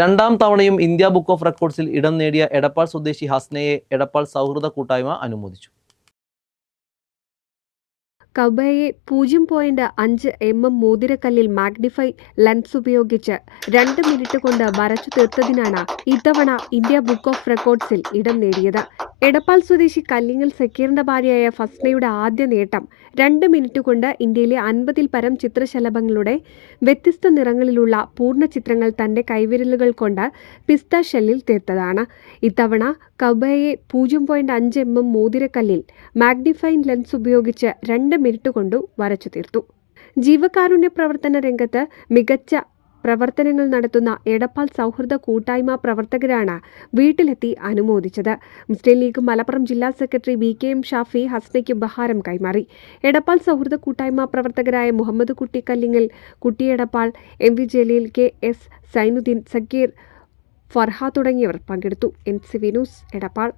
രണ്ടാം തവണയും India book of റെക്കോർഡ്സിൽ ഇടം നേടിയ എടപ്പാൾ സ്വദേശി ഹസ്നയെ എടപ്പാൾ സൗഹൃദ കൂട്ടായ്മ അനുമോദിച്ചു. കബയെ പൂജ്യം പോയിന്റ് അഞ്ച് എം എം മോതിരക്കല്ലിൽ മാഗ്നിഫൈ ലെൻസ് ഉപയോഗിച്ച് രണ്ട് മിനിറ്റ് കൊണ്ട് വരച്ചു തീർത്തതിനാണ് ഇത്തവണ ഇന്ത്യ ബുക്ക് ഓഫ് റെക്കോർഡ്സിൽ ഇടം നേടിയത്. എടപ്പാൾ സ്വദേശി കല്ലിങ്ങൽ സക്കീറിന്റെ ഭാര്യയായ ഫസ്നയുടെ ആദ്യ നേട്ടം രണ്ട് മിനിറ്റ് കൊണ്ട് ഇന്ത്യയിലെ അൻപതിൽ പരം ചിത്രശലഭങ്ങളുടെ വ്യത്യസ്ത നിറങ്ങളിലുള്ള പൂർണ ചിത്രങ്ങൾ തന്റെ കൈവിരലുകൾ കൊണ്ട് പിസ്ത ഷെല്ലിൽ തീർത്തതാണ് ഇത്തവണ കബയെ പൂജ്യം പോയിന്റ് അഞ്ച് എം എം മോതിരക്കല്ലിൽ മാഗ്നിഫൈൻ ലെൻസ് ഉപയോഗിച്ച് രണ്ട് മിനിറ്റ് കൊണ്ടു വരച്ചു തീർത്തു. ജീവകാരുണ്യ പ്രവർത്തന രംഗത്ത് മികച്ച പ്രവർത്തനങ്ങൾ നടത്തുന്ന എടപ്പാൾ സൗഹൃദ കൂട്ടായ്മ പ്രവർത്തകരാണ് വീട്ടിലെത്തി അനുമോദിച്ചത്. മുസ്ലിം ലീഗ് മലപ്പുറം ജില്ലാ secretary V K M Shafi ഹസ്നയ്ക്ക് ഉപഹാരം കൈമാറി. എടപ്പാൾ സൗഹൃദ കൂട്ടായ്മ പ്രവർത്തകരായ Muhammad Kutty Kallingal Kutty Edappal M V Jaleel K S Zainuddin Zakir Farha തുടങ്ങിയവർ പങ്കെടുത്തു. N C V news Edappal.